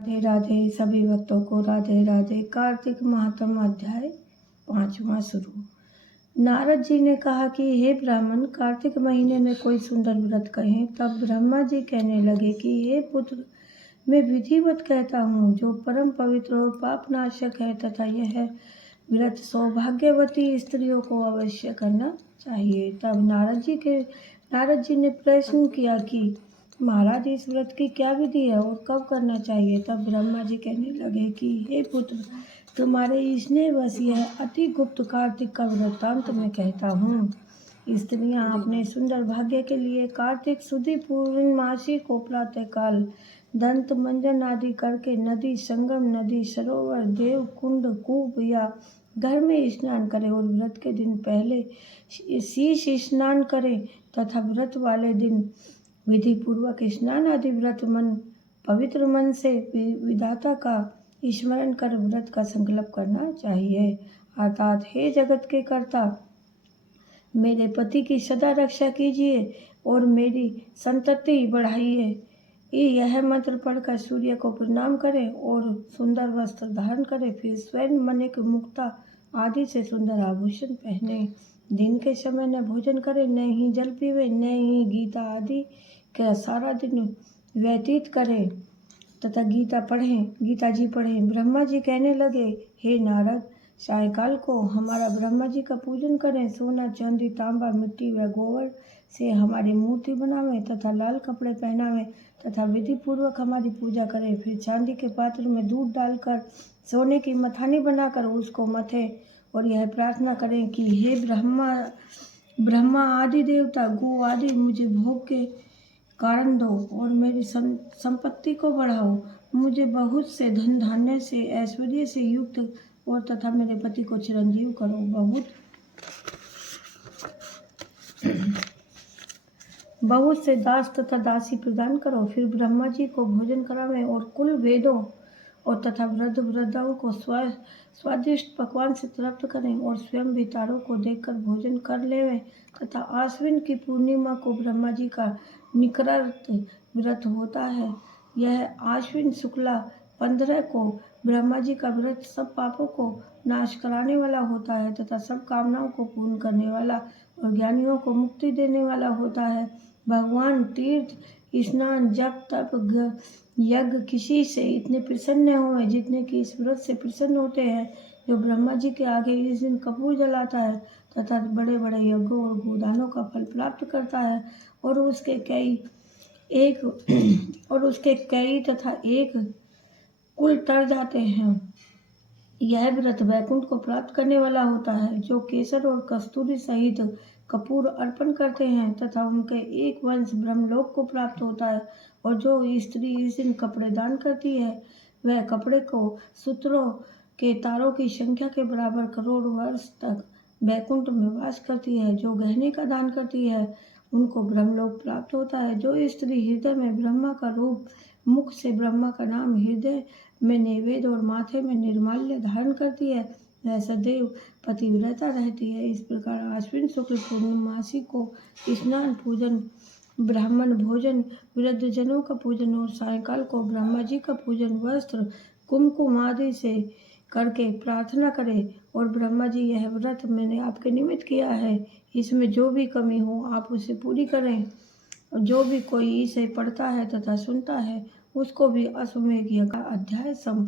राधे राधे सभी भक्तों को राधे राधे। कार्तिक महात्म अध्याय 5वां शुरू। नारद जी ने कहा कि हे ब्राह्मण, कार्तिक महीने में कोई सुंदर व्रत कहें। तब ब्रह्मा जी कहने लगे कि हे पुत्र, मैं विधिवत कहता हूँ जो परम पवित्र और पापनाशक है, तथा यह व्रत सौभाग्यवती स्त्रियों को अवश्य करना चाहिए। तब नारद जी ने प्रश्न किया कि महाराज, इस व्रत की क्या विधि है और कब करना चाहिए। तब ब्रह्मा जी कहने लगे कि हे पुत्र, तुम्हारे स्नेहवश यह अति गुप्त कार्तिक का वृत्तांत मैं कहता हूँ। स्त्रियां अपने सुंदर भाग्य के लिए कार्तिक शुद्ध पूर्णमासी को प्रातः काल दंत मंजन आदि करके नदी संगम, नदी सरोवर, देव कुंड, कूप या घर में स्नान करें और व्रत के दिन पहले शीश स्नान करें तथा व्रत वाले दिन विधि पूर्वक स्नान आदि व्रत पवित्र मन से विधाता का स्मरण कर व्रत का संकल्प करना चाहिए। अर्थात, हे जगत के कर्ता, मेरे पति की सदा रक्षा कीजिए और मेरी संतति बढ़ाइए। यह मंत्र पढ़कर सूर्य को प्रणाम करें और सुंदर वस्त्र धारण करें। फिर स्वर्ण, मणिक, मुक्ता आदि से सुंदर आभूषण पहने। दिन के समय न भोजन करें, न ही जल पीवे, न ही गीता आदि का सारा दिन व्यतीत करें तथा गीता जी पढ़ें। ब्रह्मा जी कहने लगे, हे नारद, सायंकाल को हमारा ब्रह्मा जी का पूजन करें। सोना, चांदी, तांबा, मिट्टी व गोबर से हमारी मूर्ति बनावें तथा लाल कपड़े पहनावें तथा विधि पूर्वक हमारी पूजा करें। फिर चांदी के पात्र में दूध डालकर सोने की मथानी बनाकर उसको मथे और यह प्रार्थना करें कि हे ब्रह्मा आदि देवता, गो आदि मुझे भोग के कारण दो और मेरी संपत्ति को बढ़ाओ। मुझे बहुत से धन धान्य से, ऐश्वर्य से युक्त और तथा मेरे पति को चिरंजीव करो। बहुत से दास तथा दासी प्रदान करो। फिर ब्रह्मा जी को भोजन करावें और कुल वेदों और तथा वृद्ध वृद्धाओं को स्वादिष्ट पकवान से तृप्त करें और स्वयं भी तारों को देखकर भोजन कर लेवें। तथा आश्विन की पूर्णिमा को ब्रह्मा जी का निकरार्थ व्रत होता है। यह आश्विन शुक्ला 15 को ब्रह्मा जी का व्रत सब पापों को नाश कराने वाला होता है तथा सब कामनाओं को पूर्ण करने वाला और ज्ञानियों को मुक्ति देने वाला होता है। भगवान तीर्थ, स्नान, जप, तप, यज्ञ किसी से इतने प्रसन्न हुए जितने कि इस व्रत से प्रसन्न होते हैं। जो ब्रह्मा जी के आगे इस दिन कपूर जलाता है तथा बड़े बड़े यज्ञों और गोदानों का फल प्राप्त करता है और उसके कई तथा एक कुल तर जाते हैं। यह व्रत वैकुंठ को प्राप्त करने वाला होता है। जो केसर और कस्तूरी सहित कपूर अर्पण करते हैं तथा उनके एक वंश ब्रह्मलोक को प्राप्त होता है। और जो स्त्री इस दिन कपड़े दान करती है, वह कपड़े को सूत्रों के तारों की संख्या के बराबर करोड़ वर्ष तक वैकुंठ में वास करती है। जो गहने का दान करती है, उनको ब्रह्मलोक प्राप्त होता है। जो स्त्री हृदय में ब्रह्मा का रूप, मुख से ब्रह्मा का नाम, हृदय में नैवेद्य और माथे में निर्माल्य धारण करती है, वह सदैव पतिव्रता रहती है। इस प्रकार आश्विन शुक्ल पूर्णमासी को स्नान, पूजन, ब्राह्मण भोजन, वृद्धजनों का पूजन और सायंकाल को ब्रह्मा जी का पूजन, वस्त्र, कुमकुम आदि से करके प्रार्थना करें। और ब्रह्मा जी, यह व्रत मैंने आपके निमित्त किया है, इसमें जो भी कमी हो आप उसे पूरी करें। और जो भी कोई इसे पढ़ता है तथा सुनता है, उसको भी अश्वमेध यज्ञ का अध्याय संपन्न